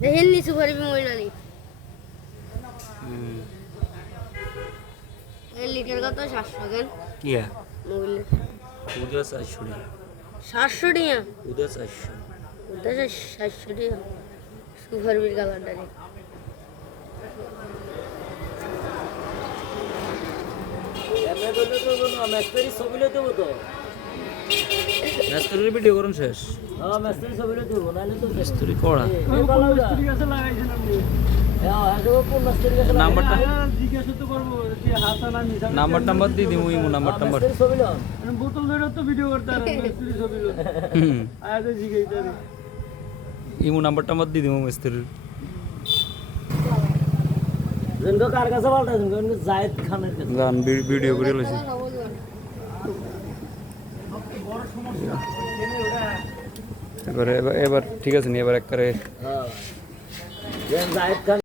দেখেন নি super মহিলালি litre কত সাতশো কেন চারশো টাকা সাতশো টাকা উদয় চারশো সাতশো টাকা সুপার বিল কালারটা রে মেস্তরির ভিডিও করুন শেষ। মেস্তরি করা নাম্বারটা? নাম্বার টাম্বার দিয়ে দিব ইমো নাম্বার টাম্বার বোতল ধরে তো ভিডিও করতে আর মিস্ত্রি ছবি হুম। আয় তো জিগাইতে নাম্বার টাম্বার দিয়ে মিস্ত্রির। এবার এবার ঠিক আছে নি এবার একবারে হ্যাঁ জায়েদ খান